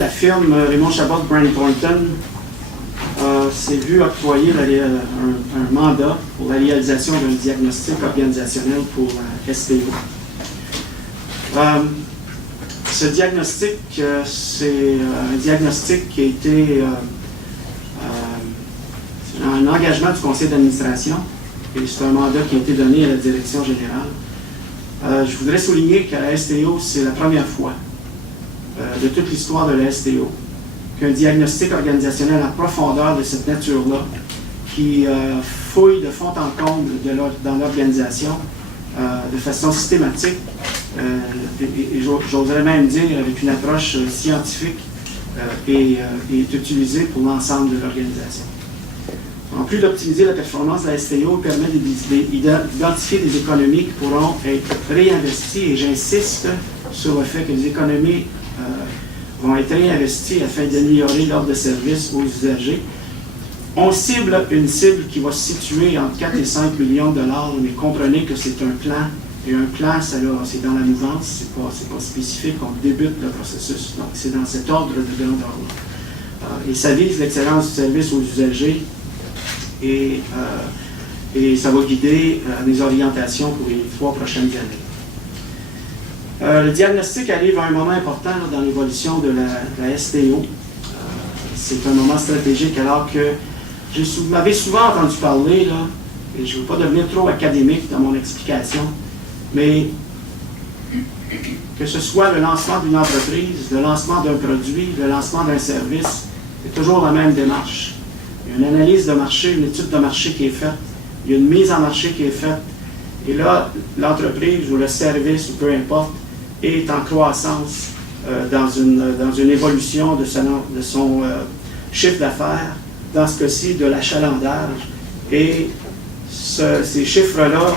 La firme Raymond Chabot Grant Thornton s'est vu octroyer un mandat pour la réalisation d'un diagnostic organisationnel pour la STO. Ce diagnostic, c'est un diagnostic qui a été un engagement du conseil d'administration et c'est un mandat qui a été donné à la direction générale. Je voudrais souligner qu'à la STO, c'est la première fois de toute l'histoire de la STO qu'un diagnostic organisationnel en profondeur de cette nature-là, qui fouille de fond en comble dans l'organisation de façon systématique, et j'oserais même dire avec une approche scientifique, est utilisée pour l'ensemble de l'organisation. En plus d'optimiser la performance de la STO, il permet d'identifier des économies qui pourront être réinvesties, et j'insiste sur le fait que les économies vont être réinvestis afin d'améliorer l'offre de service aux usagers. On cible une cible qui va se situer entre 4 et 5 millions de dollars, mais comprenez que c'est un plan, et un plan, c'est dans la mouvance, c'est pas spécifique, on débute le processus, donc c'est dans cet ordre de grandeur-là. Et ça vise l'excellence du service aux usagers, et ça va guider les orientations pour les 3 prochaines années. Le diagnostic arrive à un moment important là, dans l'évolution de la STO. C'est un moment stratégique alors que vous m'avez souvent entendu parler, là, et je ne veux pas devenir trop académique dans mon explication, mais que ce soit le lancement d'une entreprise, le lancement d'un produit, le lancement d'un service, c'est toujours la même démarche. Il y a une analyse de marché, une étude de marché qui est faite, il y a une mise en marché qui est faite, et là, l'entreprise ou le service, ou peu importe, est en croissance dans une évolution de son chiffre d'affaires, dans ce cas-ci de l'achalandage. Et ces chiffres-là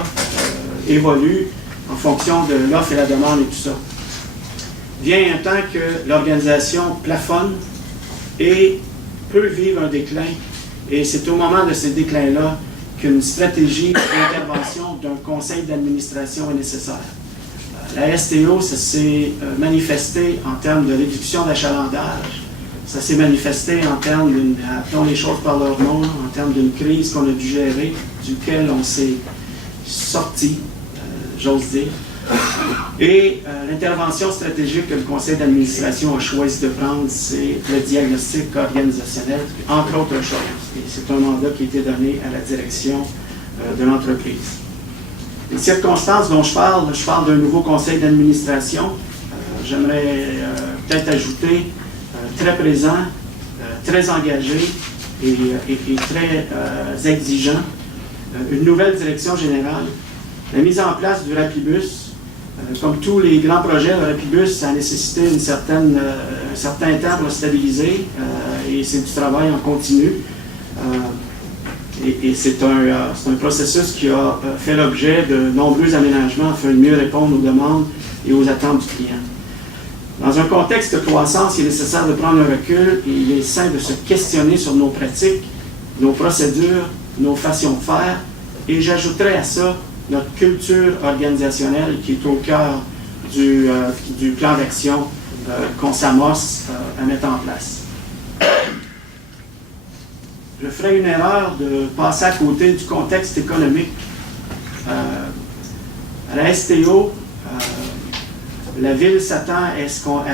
évoluent en fonction de l'offre et la demande et tout ça. Vient un temps que l'organisation plafonne et peut vivre un déclin. Et c'est au moment de ces déclins-là qu'une stratégie d'intervention d'un conseil d'administration est nécessaire. La STO, ça s'est manifesté en termes de réduction d'achalandage, ça s'est manifesté en termes appelons les choses par leur nom, en termes d'une crise qu'on a dû gérer, duquel on s'est sorti, j'ose dire. Et l'intervention stratégique que le conseil d'administration a choisi de prendre, c'est le diagnostic organisationnel, entre autres choses. Et c'est un mandat qui a été donné à la direction de l'entreprise. Les circonstances dont je parle d'un nouveau conseil d'administration. J'aimerais peut-être ajouter très présent, très engagé et très exigeant. Une nouvelle direction générale. La mise en place du Rapibus. Comme tous les grands projets, le Rapibus, ça a nécessité un certain temps pour le stabiliser et c'est du travail en continu. Et c'est un processus qui a fait l'objet de nombreux aménagements afin de mieux répondre aux demandes et aux attentes du client. Dans un contexte de croissance, il est nécessaire de prendre un recul et il est sain de se questionner sur nos pratiques, nos procédures, nos façons de faire. Et j'ajouterais à ça notre culture organisationnelle qui est au cœur du plan d'action qu'on s'amorce à mettre en place. Je ferais une erreur de passer à côté du contexte économique. À la STO, la Ville s'attend à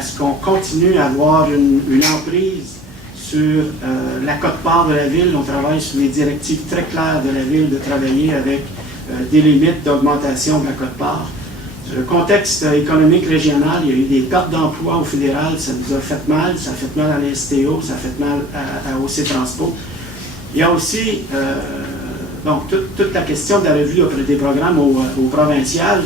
ce qu'on continue à avoir une emprise sur la quote-part de la Ville. On travaille sur les directives très claires de la Ville de travailler avec des limites d'augmentation de la quote-part. Le contexte économique régional, il y a eu des pertes d'emplois au fédéral, ça nous a fait mal, ça a fait mal à la STO, ça a fait mal à OC Transpo. Il y a aussi donc, toute la question de la revue des programmes au provincial.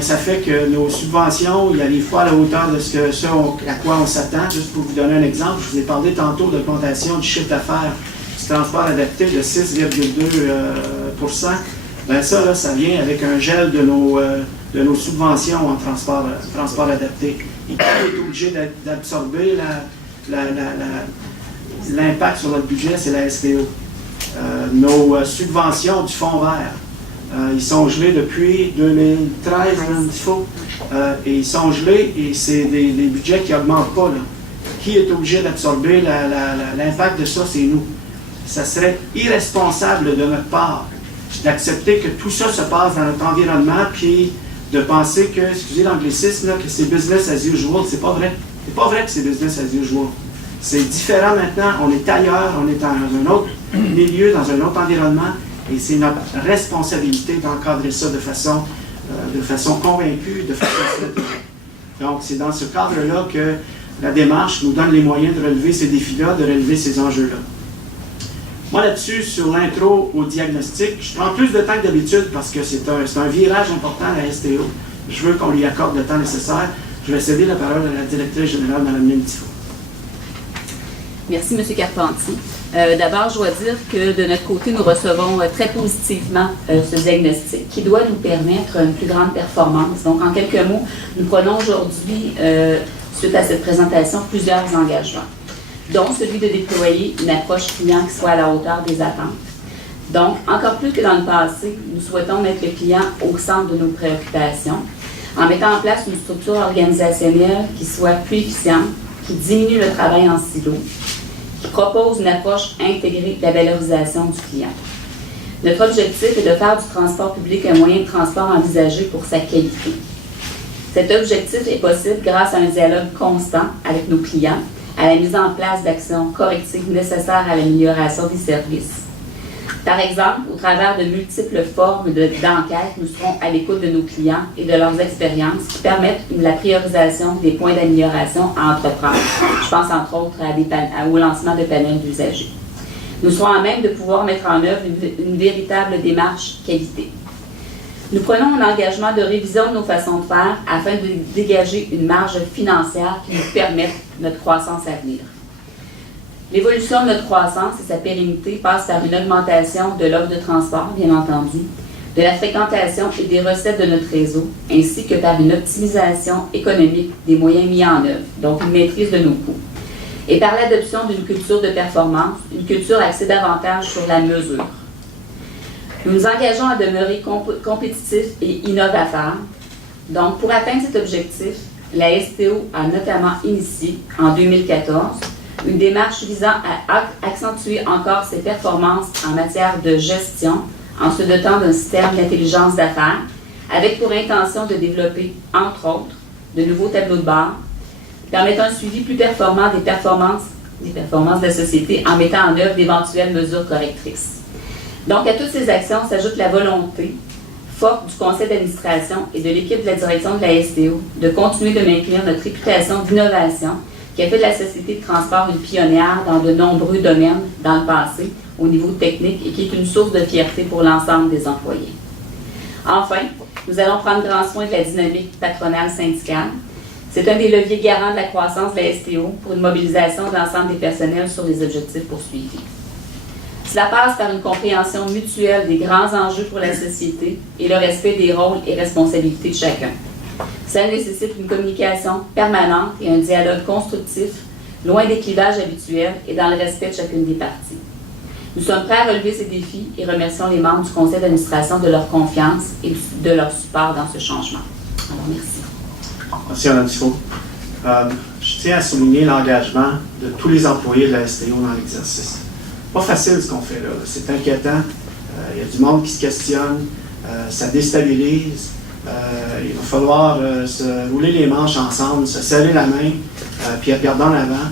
Ça fait que nos subventions, il n'arrive pas à la hauteur de ce à quoi on s'attend. Juste pour vous donner un exemple, je vous ai parlé tantôt de l'augmentation du chiffre d'affaires du transport adapté de 6,2 %. Ça, là, ça vient avec un gel de nos subventions en transport adapté. Et qui est obligé d'absorber l'impact sur notre budget, c'est la STO. Nos subventions du fonds vert Ils sont gelés depuis 2013, et ils sont gelés et c'est des budgets qui n'augmentent pas. Là. Qui est obligé d'absorber l'impact de ça? C'est nous. Ça serait irresponsable de notre part d'accepter que tout ça se passe dans notre environnement puis de penser que, excusez l'anglicisme, que c'est business as usual. C'est pas vrai. C'est pas vrai que c'est business as usual. C'est différent maintenant. On est ailleurs, on est dans un autre milieu, dans un autre environnement. Et c'est notre responsabilité d'encadrer ça de façon convaincue, de façon stratégique. Donc, c'est dans ce cadre-là que la démarche nous donne les moyens de relever ces défis-là, de relever ces enjeux-là. Moi, là-dessus, sur l'intro au diagnostic, je prends plus de temps que d'habitude parce que c'est un virage important à la STO. Je veux qu'on lui accorde le temps nécessaire. Je vais céder la parole à la directrice générale, Mme Lynne Tifo. Merci, M. Carpentier. D'abord, je dois dire que de notre côté, nous recevons très positivement ce diagnostic qui doit nous permettre une plus grande performance. Donc, en quelques mots, nous prenons aujourd'hui, suite à cette présentation, plusieurs engagements, dont celui de déployer une approche client qui soit à la hauteur des attentes. Donc, encore plus que dans le passé, nous souhaitons mettre le client au centre de nos préoccupations en mettant en place une structure organisationnelle qui soit plus efficiente, qui diminue le travail en silo, qui propose une approche intégrée de la valorisation du client. Notre objectif est de faire du transport public un moyen de transport envisagé pour sa qualité. Cet objectif est possible grâce à un dialogue constant avec nos clients, à la mise en place d'actions correctives nécessaires à l'amélioration des services. Par exemple, au travers de multiples formes d'enquête, nous serons à l'écoute de nos clients et de leurs expériences qui permettent la priorisation des points d'amélioration à entreprendre. Je pense entre autres au lancement de panels d'usagers. Nous serons à même de pouvoir mettre en œuvre une véritable démarche qualité. Nous prenons un engagement de révision de nos façons de faire afin de dégager une marge financière qui nous permette notre croissance à venir. L'évolution de notre croissance et sa pérennité passe par une augmentation de l'offre de transport, bien entendu, de la fréquentation et des recettes de notre réseau, ainsi que par une optimisation économique des moyens mis en œuvre, donc une maîtrise de nos coûts, et par l'adoption d'une culture de performance, une culture axée davantage sur la mesure. Nous nous engageons à demeurer compétitifs et innovateurs. Donc, pour atteindre cet objectif, la STO a notamment initié, en 2014, une démarche visant à accentuer encore ses performances en matière de gestion en se dotant d'un système d'intelligence d'affaires avec pour intention de développer, entre autres, de nouveaux tableaux de bord permettant un suivi plus performant des performances de la société en mettant en œuvre d'éventuelles mesures correctrices. Donc, à toutes ces actions s'ajoute la volonté forte du conseil d'administration et de l'équipe de la direction de la STO de continuer de maintenir notre réputation d'innovation qui a fait de la société de transport une pionnière dans de nombreux domaines dans le passé au niveau technique et qui est une source de fierté pour l'ensemble des employés. Enfin, nous allons prendre grand soin de la dynamique patronale syndicale. C'est un des leviers garants de la croissance de la STO pour une mobilisation de l'ensemble des personnels sur les objectifs poursuivis. Cela passe par une compréhension mutuelle des grands enjeux pour la société et le respect des rôles et responsabilités de chacun. Cela nécessite une communication permanente et un dialogue constructif, loin des clivages habituels et dans le respect de chacune des parties. Nous sommes prêts à relever ces défis et remercions les membres du conseil d'administration de leur confiance et de leur support dans ce changement. Alors, merci. Merci, Mme Tifo. Je tiens à souligner l'engagement de tous les employés de la STO dans l'exercice. Pas facile ce qu'on fait là, c'est inquiétant. Il y a du monde qui se questionne, ça déstabilise. Il va falloir se rouler les manches ensemble, se serrer la main, puis regarder en avant.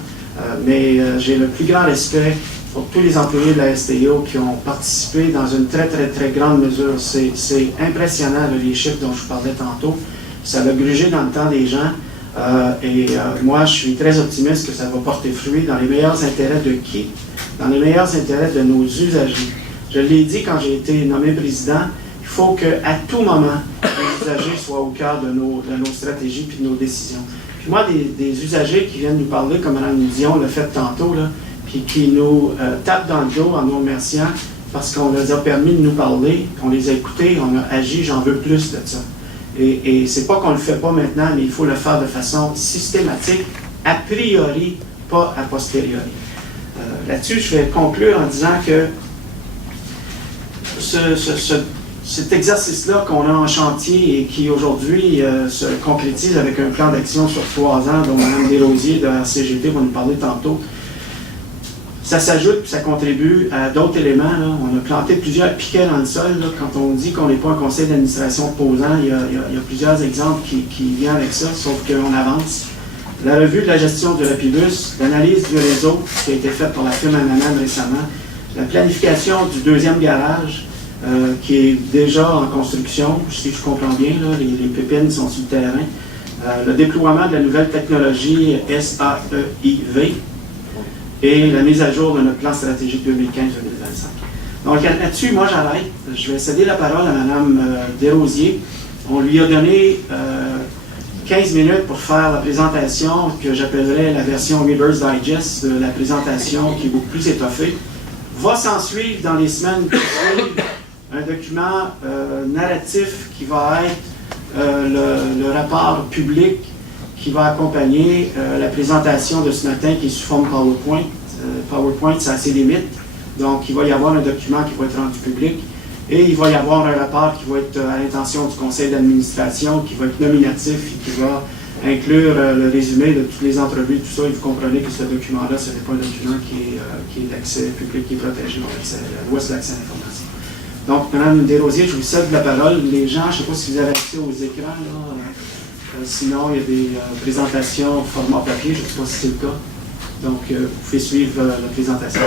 Mais j'ai le plus grand respect pour tous les employés de la STO qui ont participé dans une très, très, très grande mesure. C'est impressionnant, là, les chiffres dont je vous parlais tantôt. Ça a grugé dans le temps des gens. Moi, je suis très optimiste que ça va porter fruit dans les meilleurs intérêts de qui? Dans les meilleurs intérêts de nos usagers. Je l'ai dit quand j'ai été nommé président, il faut qu'à tout moment, les usagers soient au cœur de nos stratégies et de nos décisions. Puis moi, des usagers qui viennent nous parler, comme Mme Dion l'a fait tantôt, là, puis qui nous tapent dans le dos en nous remerciant parce qu'on leur a permis de nous parler, on les a écoutés, on a agi, j'en veux plus de ça. Et c'est pas qu'on le fait pas maintenant, mais il faut le faire de façon systématique, a priori, pas a posteriori. Là-dessus, je vais conclure en disant que cet exercice-là qu'on a en chantier et qui aujourd'hui se concrétise avec un plan d'action sur 3 ans dont Mme Desrosiers de la CGT va nous parler tantôt, ça s'ajoute et ça contribue à d'autres éléments. Là. On a planté plusieurs piquets dans le sol. Là. Quand on dit qu'on n'est pas un conseil d'administration posant, il y a plusieurs exemples qui viennent avec ça, sauf qu'on avance. La revue de la gestion du Rapibus, l'analyse du réseau qui a été faite par la firme Anaman récemment, la planification du 2e garage qui est déjà en construction, si je comprends bien, là, les pépines sont sur le terrain, le déploiement de la nouvelle technologie SAEIV, et la mise à jour de notre plan stratégique 2015-2025. Donc là-dessus, moi j'arrête. Je vais céder la parole à Mme Desrosiers. On lui a donné 15 minutes pour faire la présentation que j'appellerais la version Reader's Digest de la présentation qui est beaucoup plus étoffée. Va s'en suivre dans les semaines qui suivent un document narratif qui va être le rapport public qui va accompagner la présentation de ce matin qui est sous forme PowerPoint. PowerPoint, ça a ses limites. Donc, il va y avoir un document qui va être rendu public et il va y avoir un rapport qui va être à l'intention du conseil d'administration, qui va être nominatif et qui va inclure le résumé de toutes les entrevues, tout ça. Et vous comprenez que ce document-là, ce n'est pas un document qui est d'accès public, qui est protégé par la loi sur l'accès à l'information. Donc, Mme Desrosiers, je vous cède la parole. Les gens, je ne sais pas si vous avez accès aux écrans, là. Sinon, il y a des présentations au format papier, je ne sais pas si c'est le cas. Donc, vous pouvez suivre la présentation.